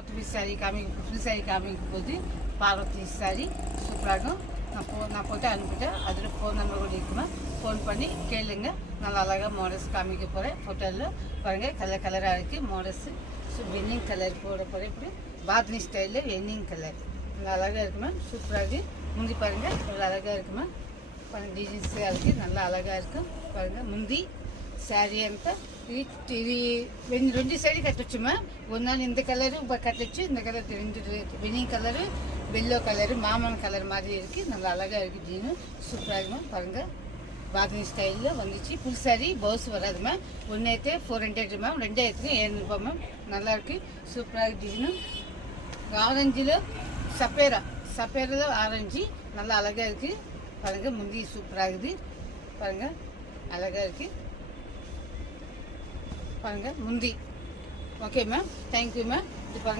Parvati sorry காமிக்க புது sorry காமிக்கும் போது பார்வதி சாரி சூப்பராக இருக்கும். நான் போட்டு அனுப்பிட்டேன். அதில் ஃபோன் நம்பர் கூட இருக்குமா, ஃபோன் பண்ணி கேளுங்க. நல்லா அழகாக மாடல்ஸ் காமிக்க போகிறேன். ஃபோட்டோவில் பாருங்கள், கலர் கலராக இருக்குது மாடல்ஸு. வென்னிங் கலர் போட போகிறேன். இப்படி பாத்னி ஸ்டைலில் வென்னிங் கலர் நல்லா அழகாக இருக்குமா, சூப்பராக இருக்குது. முந்தி பாருங்கள் இவ்வளோ அழகாக இருக்குமா, பாருங்கள் டிசைன்ஸாக இருக்குது, நல்லா அழகாக இருக்கும். பாருங்கள் முந்தி శారీ అంతా ఇది రెండు సైడ్ కట్టొచ్చుమా. ஒன்றால் இந்த கலரு கட்டச்சு, இந்த கலர் ரெண்டு வெனிங் கலரு வெள்ளோ கலரு மாமன் கலர் மாதிரி இருக்குது. நல்லா அழகாக இருக்குது. ஜீனு சூப்பராக இருக்குமா. பாருங்கள் பாத்னி ஸ்டைலில் வந்துச்சு. புல் சாரி பவுஸ் வராதுமா. ஒன்றே 400 மேம், 2700 மேம். நல்லாயிருக்கு, சூப்பராக இருக்குது. ஜீனு ஆரஞ்சில் சப்பேரில் ஆரஞ்சு நல்லா அழகாக இருக்குது. பாருங்கள் முந்தி சூப்பராக இருக்குது. பாருங்கள் அழகாக இருக்குது. பாருங்கள் முந்தி. Okay ma'am, thank you ma'am. இது பாருங்கள்.